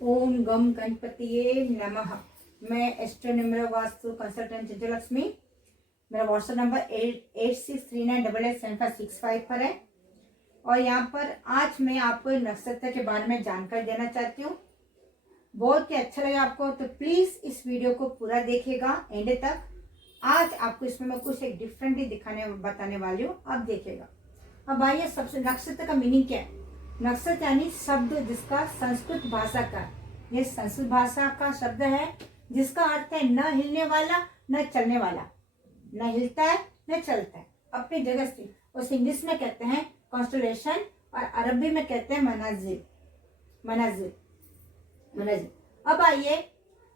ओम गम गणपतिये नमः। मैं astronomer vastu consultant जजलक्ष्मी। मेरा व्हाट्सएप नंबर 8639887565 पर है। और यहाँ पर आज मैं आपको नक्षत्र के बारे में जानकारी देना चाहती हूँ। बहुत ही अच्छा लगे आपको तो प्लीज इस वीडियो को पूरा देखिएगा एंड तक। आज आपको इसमें मैं कुछ एक डिफरेंट ही बताने वाली हूँ, आप देखिएगा। अब आइए, सबसे नक्षत्र का मीनिंग क्या है। नक्षत्र यानी शब्द जिसका संस्कृत भाषा का, ये संस्कृत भाषा का शब्द है जिसका अर्थ है न हिलने वाला न चलने वाला, न हिलता है न चलता है, अपनी जगह से। उस इंग्लिश में कहते हैं कॉन्स्टलेशन और अरबी में कहते हैं मनाजिल। मनाजिल मनाजिल। अब आइए,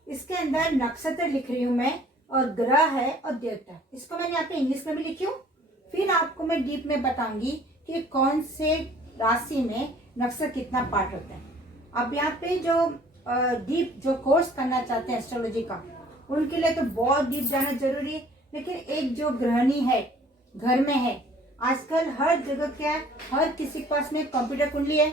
इसके अंदर नक्षत्र लिख रही हूं मैं, और ग्रह है और देवता। इसको मैंने यहाँ पे इंग्लिश में भी लिखी हूँ। फिर आपको मैं डीप में बताऊंगी कि कौन से राशि में नक्षत्र कितना पार्ट होता है। अब यहाँ पे जो डीप जो कोर्स करना चाहते हैं एस्ट्रोलॉजी का, उनके लिए तो बहुत डीप जाना जरूरी है। लेकिन एक जो गृहिणी है, घर में है, आजकल हर जगह क्या है, हर किसी के पास में कंप्यूटर कुंडली है,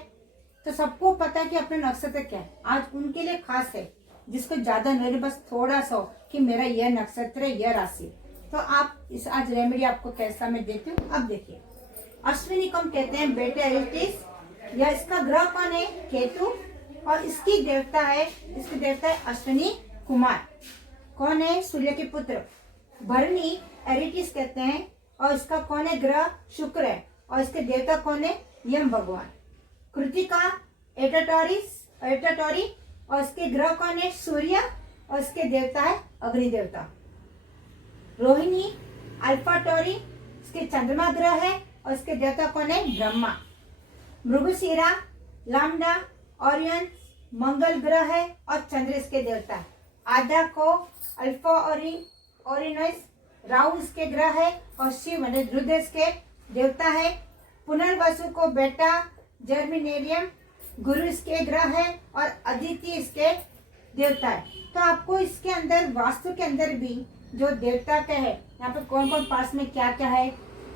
तो सबको पता है कि अपना नक्षत्र क्या है। आज उनके लिए खास है, जिसको ज्यादा नहीं, बस थोड़ा सा कि मेरा यह नक्षत्र है, यह राशि। तो आप इस आज रेमेडी आपको कैसा मैं देती हूँ। अब देखिए, अश्विनी को हम कहते हैं बेटे एरिटिस, या इसका ग्रह कौन है, केतु, और इसकी देवता है अश्विनी कुमार। कौन है, सूर्य के पुत्र। भरणी एरिटिस कहते हैं, और इसका कौन है, ग्रह शुक्र है, और इसके देवता कौन है, यम भगवान। कृतिका एटाटोरी, और इसके ग्रह कौन है, सूर्य, और इसके देवता है अग्नि देवता। रोहिणी अल्फाटोरी, इसके चंद्रमा ग्रह है, और इसके देवता कौन है, ब्रह्मा। मृगशिरा लामडा ओरियन, मंगल ग्रह है और चंद्र इसके देवता है। आधा को अल्फा ओरिनस, राहु इसके ग्रह है, और शिव रुद्र इसके देवता है। पुनर्वसु को बेटा जर्मिनेरियम, गुरु इसके ग्रह है, और अदिति इसके देवता है। तो आपको इसके अंदर वास्तु के अंदर भी जो देवता का है, यहाँ पे कौन कौन पास में क्या क्या है,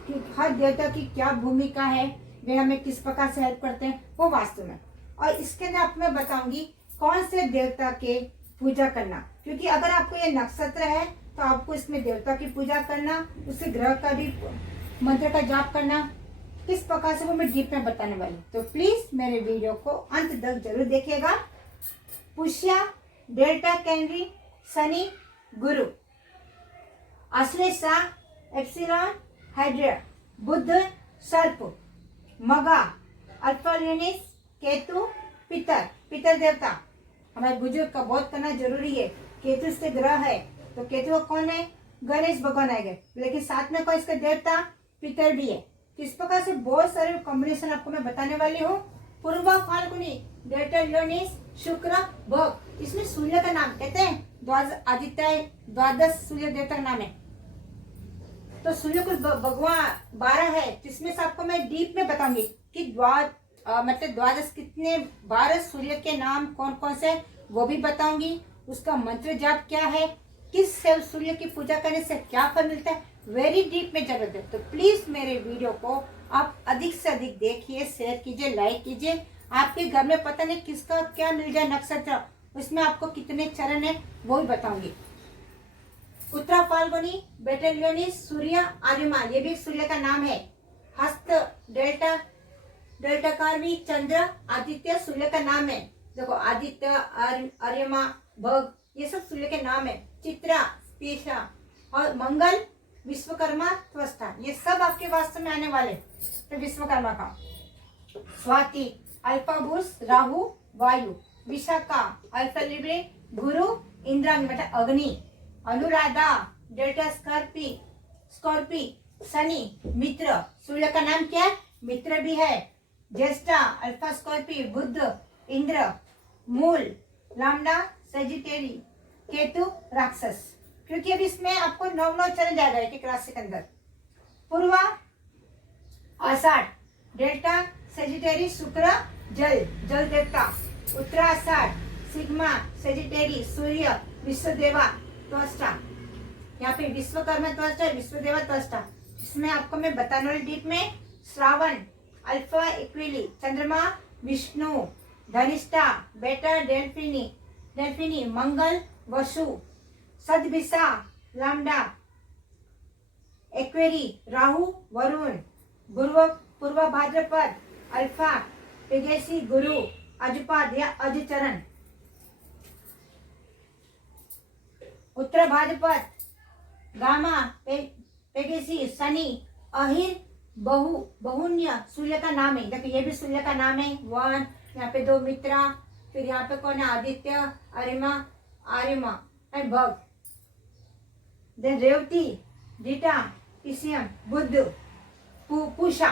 कि हर देवता की क्या भूमिका है, वे हमें किस प्रकार से हेल्प करते हैं, वो वास्तु में। और इसके अंदर आपको मैं बताऊंगी कौन से देवता के पूजा करना, क्योंकि अगर आपको ये नक्षत्र है तो आपको इसमें देवता की पूजा करना, उससे ग्रह का भी मंत्र का जाप करना, किस प्रकार से वो मैं डीप में बताने वाली। तो प्लीज मेरे वीडियो को अंत तक जरूर देखिएगा। पुष्या डेल्टा कैनरी शनि गुरु, अश्लेषा एप्सिलॉन हाइड्रा बुध सर्प, मगा अल्फालियनिस केतु पितर देवता। हमारे बुजुर्ग का बहुत करना जरूरी है। केतु से ग्रह है, तो केतु कौन है, गणेश भगवान आएंगे, लेकिन साथ में कौन इसका देवता, पितर भी है। तो इस प्रकार से बहुत सारे कॉम्बिनेशन आपको मैं बताने वाली हूँ। पूर्वा फाल्गुनी डेल्टा लियोनिस शुक्र भग, इसमें सूर्य का नाम कहते हैं आदित्य, द्वादश सूर्य देवता का नाम है। तो सूर्य कुल भगवान 12 है, जिसमें से आपको मैं डीप में बताऊंगी कि मतलब द्वादश कितने, 12 सूर्य के नाम कौन कौन से, वो भी बताऊंगी। उसका मंत्र जाप क्या है, किस सूर्य की पूजा करने से क्या फल मिलता है, वेरी डीप में जरूरत है। तो प्लीज मेरे वीडियो को आप अधिक से अधिक देखिए, शेयर कीजिए, लाइक कीजिए। आपके घर में पता नहीं किसका क्या मिल जाए नक्षत्र, उसमें आपको कितने चरण है वो भी बताऊंगी। उत्तरा फाल्गुनी बेटेलियोनिस सूर्य आर्यमा, ये भी सूर्य का नाम है। हस्त डेल्टा कार्वी चंद्र आदित्य सूर्य का नाम है। देखो आदित्य आर्यमा भग, ये सब सूर्य के नाम है। चित्रा स्पेशा, और मंगल विश्वकर्मा त्वष्टा, ये सब आपके वास्तु में आने वाले। तो विश्वकर्मा का स्वाति अल्फाबुस राहु वायु, विशाखा अल्फा लिब्रे गुरु इंद्राणी मतलब अग्नि, अनुराधा डेल्टा स्कॉर्पी शनि मित्र, सूर्य का नाम क्या है, मित्र भी है। ज्येष्ठा अल्फा स्कॉर्पी बुध इंद्र, मूल लामडा सजिटेरी, केतु राक्षस। क्योंकि अभी इसमें आपको 9 चरण जाएगा एक राशि के अंदर। पूर्वा आषाढ़ डेल्टा सजिटेरी शुक्र जल देवता, उत्तराषाढ़ सिग्मा सजिटेरी सूर्य विश्वदेवा त्वष्टा, यहाँ पे विश्वकर्मा त्वष्टा, विश्वदेवा त्वष्टा। इसमें आपको मैं बताने वाली डीप में श्रावण अल्फा इक्विली चंद्रमा विष्णु धनिष्ठा बेटा डेल्फिनी डेल्फिनी मंगल वसु, सदभिसा लामडा, एक्वेरी राहु वरुण, पूर्व भाद्रपद अल्फा पेगेसी गुरु, अजुपाद या अजुचरण, उत्तर भाद्रपद गामा पेगेसी शनि, अहिर बहुन्य सूर्य का नाम है। देखो ये भी सूर्य का नाम है। वन यहाँ पे दो मित्रा, फिर यहाँ पे कौन है आदित्य, अरिमा आर्यमा एंड भग, देन रेवती डीटा पिसियम बुध पूषा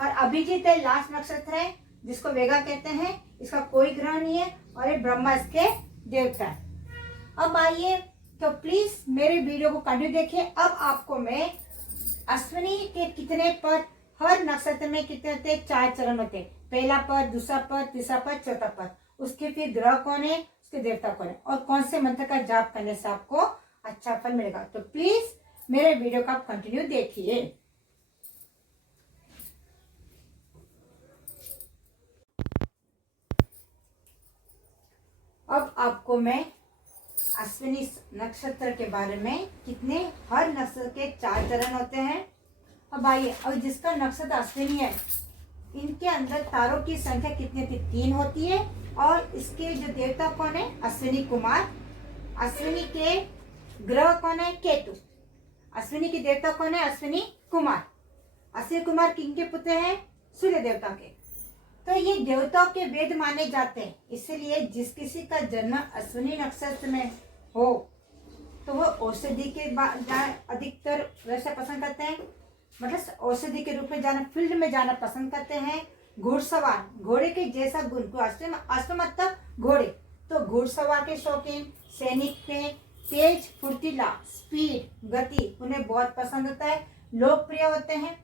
और अभिजीत है लास्ट नक्षत्र है जिसको वेगा कहते हैं। इसका कोई ग्रह नहीं है और ये ब्रह्मा इसके देवता है। अब आइए तो प्लीज मेरे वीडियो को कंटिन्यू देखिए। अब आपको मैं अश्विनी के कितने पद, हर नक्षत्र में कितने होते, 4 चरण होते हैं। पहला पद, दूसरा पद, तीसरा पद, चौथा पद, उसके फिर ग्रह कौन है, उसके देवता कौन है और कौन से मंत्र का जाप करने से आपको अच्छा फल मिलेगा। तो प्लीज मेरे वीडियो का कंटिन्यू देखिए। अब आपको मैं अश्विनी नक्षत्र के बारे में, कितने, हर नक्षत्र के 4 चरण होते हैं। अब आइए, अब जिसका नक्षत्र अश्विनी है इनके अंदर तारों की संख्या कितनी होती, 3 होती है और इसके जो देवता कौन है, अश्विनी कुमार। अश्विनी के ग्रह कौन है, केतु। अश्विनी के देवता कौन है, अश्विनी कुमार। अश्विनी कुमार किनके पुत्र हैं, सूर्य देवता के। तो ये देवताओं के वेद माने जाते हैं, इसलिए जिस किसी का जन्म अश्विनी नक्षत्र में हो तो वो औषधि के अधिकतर वैसे पसंद करते हैं, मतलब औषधि के रूप में जाना, फील्ड में जाना पसंद करते हैं। घुड़सवार, घोड़े के जैसा गुण, अश्व मतलब घोड़े, तो घुड़सवार के शौकीन, सैनिक में तेज फुर्तीला, स्पीड गति उन्हें बहुत पसंद होता है, लोकप्रिय होते हैं,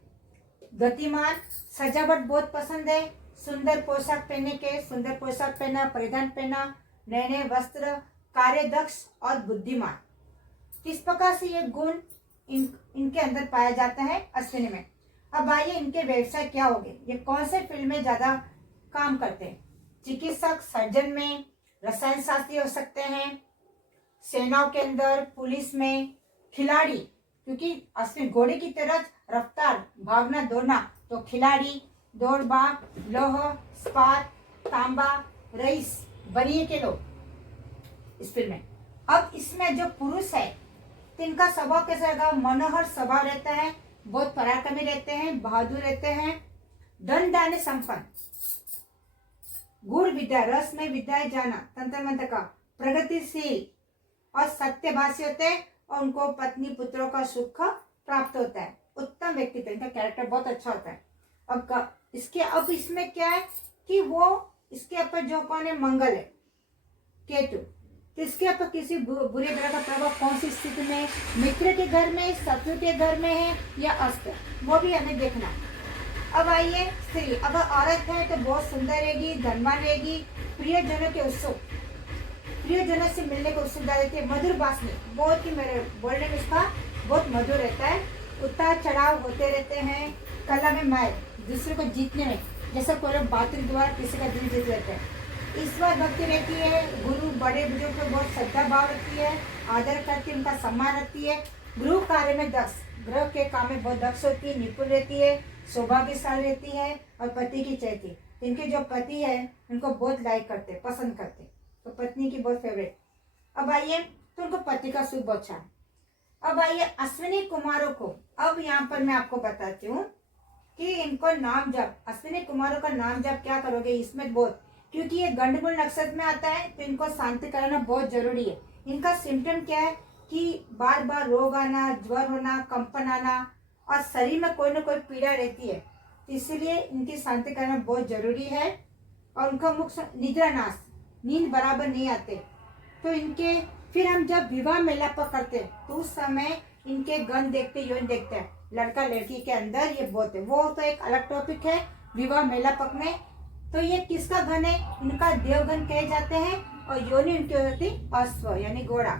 गतिमान, सजावट बहुत पसंद है, सुंदर पोशाक पहनने के, सुंदर पोशाक पहना, परिधान पहना, नए नए वस्त्र, कार्यदक्ष और बुद्धिमान। किस प्रकार से ये गुण इनके अंदर पाया जाता है अश्विनी में। अब आइए इनके व्यवसाय क्या होंगे, ये कौन से फील्ड में ज्यादा काम करते हैं। चिकित्सक, सर्जन में, रसायन शास्त्री हो सकते हैं, सेनाओं के अंदर, पुलिस में, खिलाड़ी, क्योंकि अश्विनी घोड़े की तरह रफ्तार, भागना दौड़ना, तो खिलाड़ी, दौड़बाग, लोह, इस्पात, तांबा, रईस, बनिए के लोग इस फील्ड में। अब इसमें जो पुरुष है तो इनका स्वभाव कैसा रहेगा, मनोहर स्वभाव रहता है, बहुत पराक्रमी रहते हैं, बहादुर रहते हैं, धन दाने संपन्न, गुण विद्या, रस में विद्याएं जाना, तंत्र मंत्र का, प्रगतिशील और सत्यभाषी होते हैं और उनको पत्नी पुत्रों का सुख प्राप्त होता है। उत्तम व्यक्तित्व, इनका कैरेक्टर बहुत अच्छा होता है। अब इसमें क्या है कि वो इसके ऊपर जो कौन है, मंगल है, केतु, तो इसके ऊपर किसी बुरे ग्रह का प्रभाव कौन सी स्थिति में, मित्र के घर में, शत्रु के घर में है या अस्त, वो भी हमें देखना। अब आइए स्त्री, अगर औरत है तो बहुत सुंदर रहेगी, धनवान रहेगी, प्रियजनों के उत्सुक, प्रियजनों से मिलने को उत्सुकता रहती है, मधुर भाषणी, बहुत ही मेरे बोलने में इसका बहुत मधुर रहता है, उतार चढ़ाव होते रहते हैं, कला में माहिर, दूसरे को जीतने में, जैसा कोई लोग बातों द्वारा किसी का दिल जीत लेते हैं, ईश्वर भक्ति रहती है, गुरु बड़े बुजुर्ग को बहुत श्रद्धा भाव रखती है, आदर करती है, उनका सम्मान रखती है, गृह कार्य में दक्ष, गृह के काम में बहुत दक्ष होती है, निपुण रहती है, सौभाग्यशाली रहती है और पति की चैती, इनके जो पति है उनको बहुत लाइक करते, पसंद करते, तो पत्नी की बहुत फेवरेट। अब आइए तो उनको पति का सुख बहुत अच्छा है। अब आइए अश्विनी कुमारों को, अब यहाँ पर मैं आपको बताती हूँ कि इनको नाम जप, अश्विनी कुमारों का नाम जप क्या करोगे इसमें बहुत, क्योंकि ये गंडमूल नक्षत्र में आता है तो इनको शांति कराना बहुत जरूरी है। इनका सिम्टम क्या है कि बार बार रोग आना, ज्वर होना, कंपन आना और शरीर में कोई ना कोई पीड़ा रहती है, इसलिए इनकी शांति कराना बहुत जरूरी है। और उनका मुख्य निद्रा नाश, नींद बराबर नहीं आते, तो इनके फिर हम जब विवाह मेला पर करते तो उस समय इनके गण देखते, योनि देखते हैं, लड़का लड़की के अंदर ये बहुत है, वो तो एक अलग टॉपिक है विवाह मेला पक में। तो ये किसका गण है, इनका देवगण कहे जाते हैं और योनि उनकी होती अश्व यानी घोड़ा।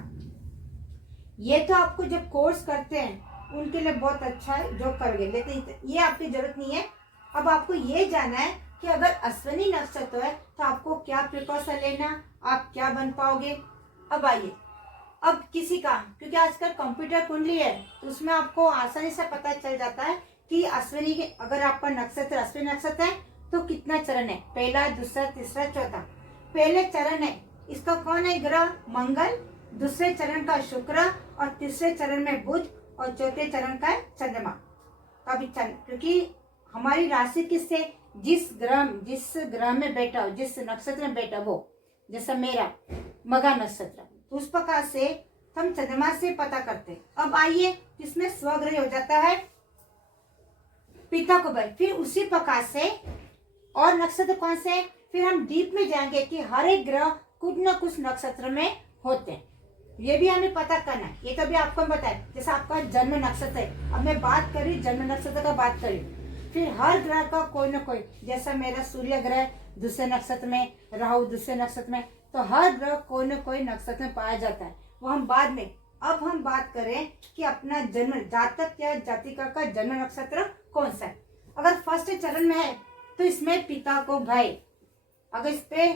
ये तो आपको जब कोर्स करते हैं उनके लिए बहुत अच्छा है जो करोगे, लेकिन ये आपकी जरूरत नहीं है। अब आपको ये जानना है कि अगर अश्विनी नक्षत्र है तो आपको क्या प्रिकॉशन लेना, आप क्या बन पाओगे। अब आइए, अब किसी का, क्योंकि आजकल कंप्यूटर कुंडली है तो उसमें आपको आसानी से पता चल जाता है कि अश्विनी के, अगर आपका नक्षत्र अश्विनी नक्षत्र है तो कितना चरण है, पहला, दूसरा, तीसरा, चौथा। पहले चरण है इसका कौन है ग्रह, मंगल। दूसरे चरण का शुक्र, और तीसरे चरण में बुध, और चौथे चरण का है चंद्रमा। कभी चंद्र, क्योंकि हमारी राशि किससे, जिस ग्रह में बैठा हो, जिस नक्षत्र में बैठा वो, जैसा मेरा मघा नक्षत्र, तो उस प्रकार से हम चंद्रमा से पता करते हैं। अब आइए, इसमें स्वग्रह हो जाता है पिता को भाई, फिर उसी प्रकार से और नक्षत्र कौन से, फिर हम डीप में जाएंगे कि हर एक ग्रह कुछ न कुछ नक्षत्र में होते हैं, ये भी हमें पता करना है। ये तो भी आपको बताया, जैसे आपका जन्म नक्षत्र है, अब मैं बात करी जन्म नक्षत्र का बात करी, फिर हर ग्रह का कोई न कोई, जैसा मेरा सूर्य ग्रह दूसरे नक्षत्र में, राहु दूसरे नक्षत्र में, तो हर ग्रह कोई न कोई नक्षत्र में पाया जाता है, वो हम बाद में। अब हम बात करें कि अपना जन्म, जातक या जातिका का जन्म नक्षत्र कौन सा है। अगर फर्स्ट चरण में है तो इसमें पिता को भाई, अगर इस पे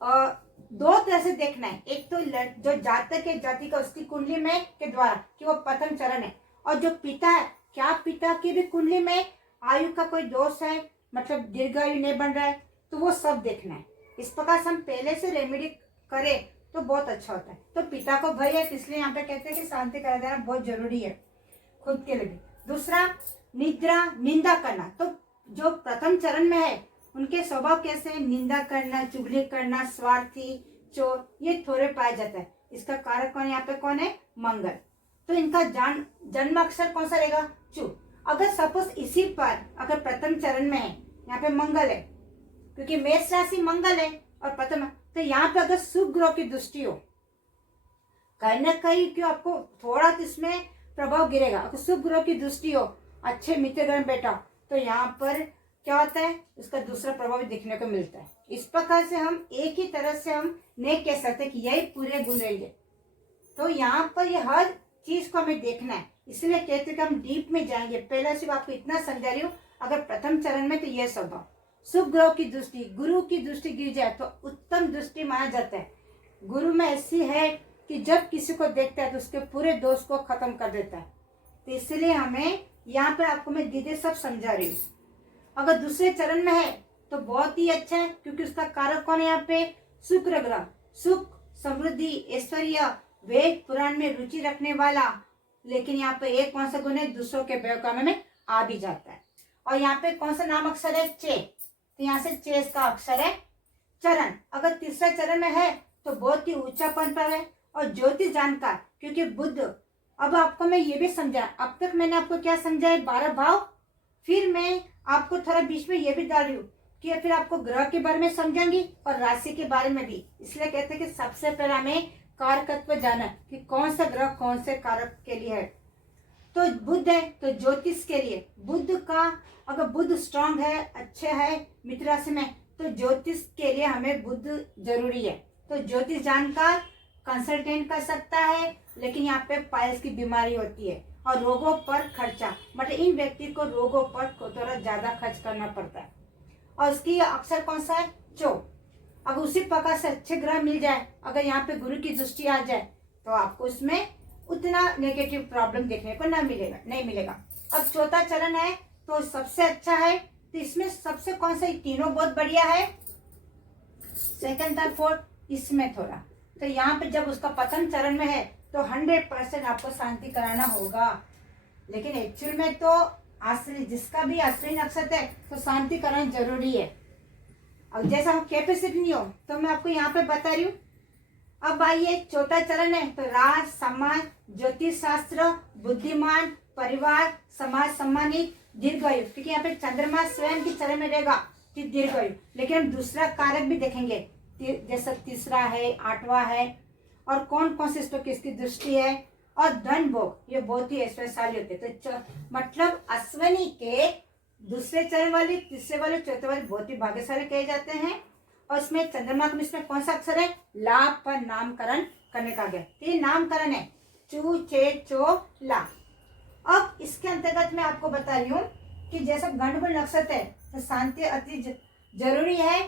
दो तरह से देखना है, एक तो जो जातक है जातिका उसकी कुंडली में के द्वारा कि वो प्रथम चरण है, और जो पिता है, क्या पिता की भी कुंडली में आयु का कोई दोष है, मतलब दीर्घायु नहीं बन रहा है, तो वो सब देखना है। इस प्रकार से हम पहले से रेमेडी करें तो बहुत अच्छा होता है। तो पिता को भय है, इसलिए यहाँ पे कहते हैं कि शांति करा देना बहुत जरूरी है खुद के लिए भी। दूसरा, निंदा करना, तो जो प्रथम चरण में है उनके स्वभाव कैसे है, निंदा करना, चुगली करना, स्वार्थी, चोर, ये थोड़े पाया जाता है। इसका कारक कौन है, यहाँ पे कौन है, मंगल। तो इनका जन्म अक्षर कौन सा रहेगा, चू। अगर सपोज इसी पर अगर प्रथम चरण में है, यहाँ पे मंगल है, क्योंकि मेष राशि मंगल है और प्रथम, तो यहाँ पे अगर शुभ ग्रह की दृष्टि हो, कहीं ना कहीं क्यों आपको थोड़ा तो इसमें प्रभाव गिरेगा। अगर शुभ ग्रह की दृष्टि हो, अच्छे मित्र ग्रह में बैठा, तो यहाँ पर क्या होता है, उसका दूसरा प्रभाव भी देखने को मिलता है। इस प्रकार से हम एक ही तरह से हम नहीं कह सकते कि यही पूरे गुण रहेंगे, तो यहाँ पर ये हर चीज को हमें देखना है, इसलिए कहते हैं कि हम डीप में जाएंगे। पहले सिर्फ आपको इतना समझा रही हूँ, अगर प्रथम चरण में तो यह स्वभाव, शुभ ग्रह की दृष्टि, गुरु की दृष्टि गिर जाए तो उत्तम दृष्टि माना जाता है। गुरु में ऐसी है कि जब किसी को देखता है तो उसके पूरे दोष को खत्म कर देता है, तो इसलिए हमें यहाँ पे आपको मैं दीदी सब समझा रही हूँ। अगर दूसरे चरण में है तो बहुत ही अच्छा है, क्योंकि उसका कारक कौन है यहाँ पे, शुक्र ग्रह। सुख, समृद्धि, ऐश्वर्य, वेद पुराण में रुचि रखने वाला, लेकिन यहाँ पे एक कौन सा गुण है, दूसरों के बेकाम में आ भी जाता है। और यहाँ पे कौन सा नाम अक्षर है, चे, तो यहाँ से चेस का अक्षर है। चरण, अगर तीसरा चरण में है तो बहुत ही ऊंचा पद पर है। और ज्योतिष जानकार, क्योंकि बुध, अब आपको मैं ये भी समझा, अब तक मैंने आपको क्या समझाया, 12 भाव, फिर मैं आपको थोड़ा बीच में ये भी डाल रही हूँ कि फिर आपको ग्रह के बारे में समझाऊंगी और राशि के बारे में भी। इसलिए कहते हैं कि सबसे पहले हमें कारकत्व जाना कि कौन सा ग्रह कौन से कारक के लिए है। तो बुध है तो ज्योतिष के लिए, बुध का अगर बुध स्ट्रांग है, अच्छे है मित्र राशि में, तो ज्योतिष के लिए हमें बुध जरूरी है। तो ज्योतिष जानकार कंसल्टेंट कर सकता है, लेकिन यहाँ पे पाइल्स की बीमारी होती है और रोगों पर खर्चा, मतलब इन व्यक्ति को रोगों पर थोड़ा ज्यादा खर्च करना पड़ता है। और उसकी अक्षर कौन सा है, चो। अगर उसी प्रकार से अच्छे ग्रह मिल जाए, अगर यहाँ पे गुरु की दृष्टि आ जाए, तो आपको उसमें उतना नेगेटिव प्रॉब्लम देखने को नहीं मिलेगा। अब चौथा चरण है तो सबसे अच्छा है, तो इसमें सबसे कौन सा, तीनों बहुत बढ़िया है, सेकंड थर्ड फोर्थ, इसमें थोड़ा, तो यहाँ पे जब उसका प्रथम चरण में है तो 100% आपको शांति कराना होगा। लेकिन एक्चुअल में तो आश्रय, जिसका भी आश्रय नक्षत्र है तो शांति कराना जरूरी है। अब जैसा हम कैपेसिटी नहीं हो तो मैं आपको यहाँ पे बता रही हूँ। अब आइए, चौथा चरण है तो राज, समाज, ज्योतिष शास्त्र, बुद्धिमान, परिवार, समाज सम्मानित, दीर्घायु, क्योंकि यहाँ पे चंद्रमा स्वयं की चरण में रहेगा दीर्घायु। लेकिन हम दूसरा कारक भी देखेंगे, जैसा तीसरा है, आठवां है, और कौन कौन से इस पर किसकी दृष्टि है, और धन भोग, ये बहुत ही ऐश्वर्यशाली होते हैं। तो मतलब अश्विनी के दूसरे चरण वाले, तीसरे वाले, चौथे वाले बहुत ही भाग्यशाली कहे जाते हैं। और इसमें चंद्रमा में इसमें कौन सा अक्षर है, लाभ पर नामकरण करने का गया, ये नामकरण है, चू, चे, चो, ला। अब इसके अंतर्गत मैं आपको बता रही हूँ कि जैसा गंडगुण नक्षत्र है तो शांति अति जरूरी है।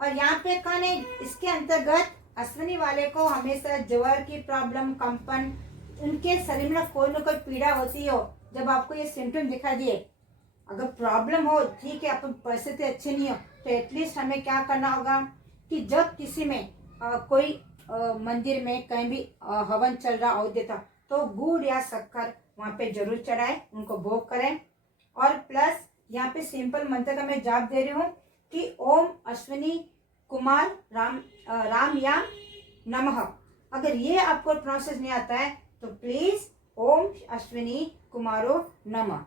और यहाँ पे कौन है, इसके अंतर्गत अश्विनी वाले को हमेशा ज्वर की प्रॉब्लम, कंपन, उनके शरीर में कोई ना कोई पीड़ा होती हो, जब आपको ये सिम्टम दिखाई दिए, अगर प्रॉब्लम हो, ठीक है, अपन परिस्थिति अच्छी नहीं हो, तो एटलीस्ट हमें क्या करना होगा कि जब किसी में कोई मंदिर में कहीं भी हवन चल रहा हो देता, तो गुड़ या शक्कर वहाँ पे जरूर चढ़ाए, उनको भोग करें। और प्लस यहाँ पे सिंपल मंत्र का मैं जाप दे रही हूँ कि ओम अश्विनी कुमार राम या नमः। अगर ये आपको प्रोसेस नहीं आता है तो प्लीज ओम अश्विनी कुमारो नमः,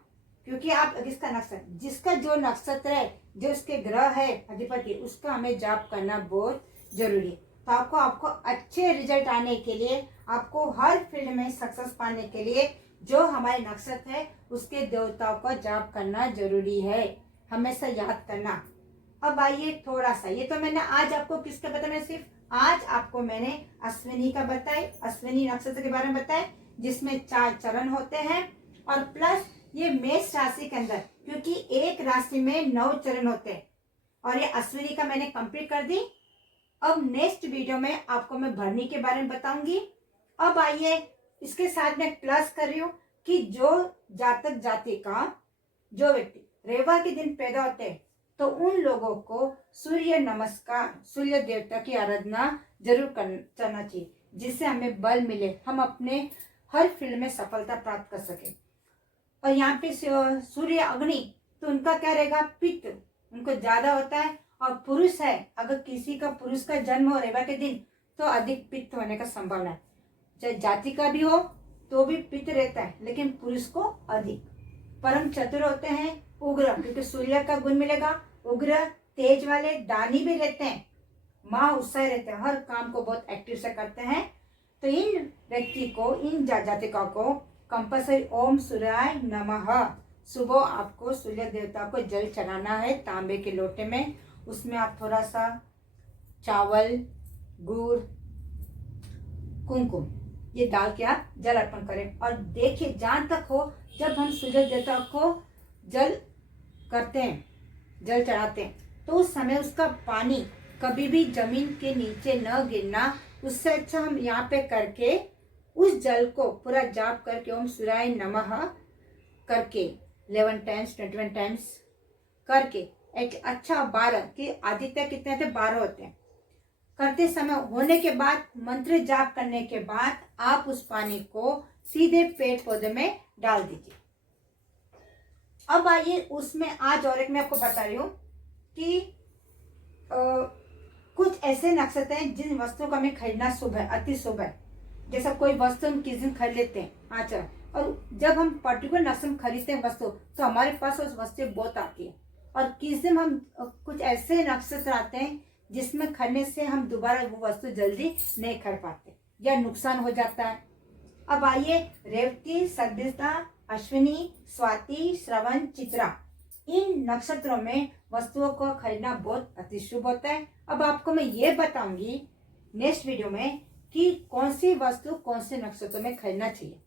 क्योंकि आप इसका नक्षत्र, जिसका जो नक्षत्र है, जो उसके ग्रह है अधिपति, उसका हमें जाप करना बहुत जरूरी है। तो आपको अच्छे रिजल्ट आने के लिए, आपको हर फील्ड में सक्सेस पाने के लिए जो हमारे नक्षत्र है उसके देवताओं का जाप करना जरूरी है, हमेशा याद करना। अब आइए थोड़ा सा, ये तो मैंने आज आपको किसका बताया, मैं सिर्फ आज आपको मैंने अश्विनी का बताया, अश्विनी नक्षत्र के बारे में बताया, जिसमें 4 चरण होते हैं। और प्लस ये मेष राशि के अंदर, क्योंकि एक राशि में 9 चरण होते हैं, और ये अश्विनी का मैंने कंप्लीट कर दी। अब नेक्स्ट वीडियो में आपको मैं भरनी के बारे में बताऊंगी। अब आइए इसके साथ में प्लस कर रही हूँ कि जो जातक जाति का जो व्यक्ति रविवार के दिन पैदा होते हैं, तो उन लोगों को सूर्य नमस्कार, सूर्य देवता की आराधना जरूर करना चाहिए, जिससे हमें बल मिले, हम अपने हर फील्ड में सफलता प्राप्त कर सके। और यहाँ पे सूर्य अग्नि, तो उनका क्या रहेगा, पित्त उनको ज्यादा होता है। और पुरुष है, अगर किसी का पुरुष का जन्म हो रविवार के दिन, तो अधिक पित्त होने का संभावना है। चाहे जाति का भी हो तो भी पित्त रहता है, लेकिन पुरुष को अधिक। परम चतुर होते हैं, उग्र, क्योंकि सूर्य का गुण मिलेगा, उग्र, तेज वाले, दानी भी रहते हैं, महा उत्साह रहते हैं, हर काम को बहुत एक्टिव से करते हैं। तो इन व्यक्ति को, इन जातिका को कंपल्सरी ओम सूर्याय नमः, सुबह आपको सूर्य देवता को जल चढ़ाना है तांबे के लोटे में। उसमें आप थोड़ा सा चावल, गुड़, कुमकुम ये डाल के आप जल अर्पण करें। और देखिए, जहां तक हो, जब हम सूर्य देवता को जल करते हैं, जल चढ़ाते हैं, तो उस समय उसका पानी कभी भी जमीन के नीचे न गिरना। उससे अच्छा हम यहाँ पे करके उस जल को पूरा जाप करके ओम सूर्याय नमः करके 11 टाइम्स 21 टाइम्स करके एक अच्छा 12 के आदित्य कितने थे, 12 होते हैं, करते समय होने के बाद मंत्र जाप करने के बाद आप उस पानी को सीधे पेड़ पौधे में डाल दीजिए। अब आइए उसमें आज और एक मैं आपको बता रही हूँ कि कुछ ऐसे नक्षत्र हैं जिन वस्तुओं का हमें खरीदना शुभ है, अति शुभ है। जैसा कोई वस्तु हम किस दिन खरीद लेते हैं, आचरण, और जब हम पर्टिकुलर नक्षत्र खरीदते हैं वस्तु, तो हमारे पास उस वस्तु बहुत आती है। और किस दिन हम कुछ ऐसे नक्षत्र आते हैं जिसमें खरीदने से हम दोबारा वो वस्तु जल्दी नहीं खरीद पाते या नुकसान हो जाता है। अब आइए रेवती, सदभिता, अश्विनी, स्वाति, श्रवण, चित्रा, इन नक्षत्रों में वस्तुओं को खरीदना बहुत अति शुभ होता है। अब आपको मैं ये बताऊंगी नेक्स्ट वीडियो में कि कौन सी वस्तु कौन से नक्षत्रों में खरीदना चाहिए।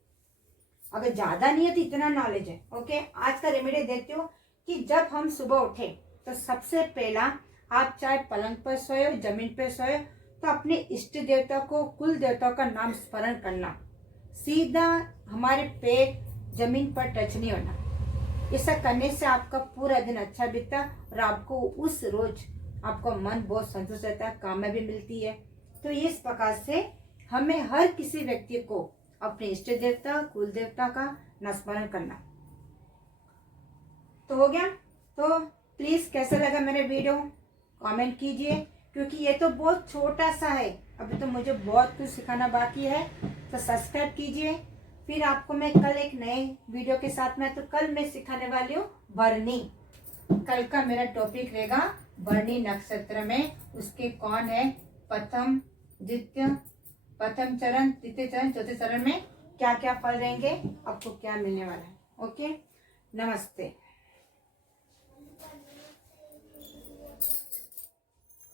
अगर ज्यादा नहीं है तो इतना नॉलेज है, ओके। आज का रेमेडी देती हूँ कि जब हम सुबह उठे तो सबसे पहला, आप चाहे पलंग पर सोए हो, जमीन पर सोए, तो अपने इष्ट देवता को, कुल देवताओं का नाम स्मरण करना, सीधा हमारे पैर जमीन पर टच नहीं होना। ऐसा करने से आपका पूरा दिन अच्छा बीतता और आपको उस रोज आपका मन बहुत संतुष्ट रहता है, कामयाबी मिलती है। तो इस प्रकार से हमें हर किसी व्यक्ति को अपने इष्ट देवता, कुल देवता का स्मरण करना। तो हो गया। तो प्लीज कैसा लगा मेरे वीडियो कमेंट कीजिए, क्योंकि ये तो बहुत छोटा सा है, अभी तो मुझे बहुत कुछ सिखाना बाकी है। तो सब्सक्राइब कीजिए। फिर आपको मैं कल एक नए वीडियो के साथ में, तो कल मैं सिखाने वाली हूँ भरनी। कल का मेरा टॉपिक रहेगा भरनी नक्षत्र में उसके कौन है, प्रथम, द्वितीय, प्रथम चरण, तृतीय चरण, चौथे चरण में क्या क्या फल रहेंगे, आपको क्या मिलने वाला है। ओके, नमस्ते।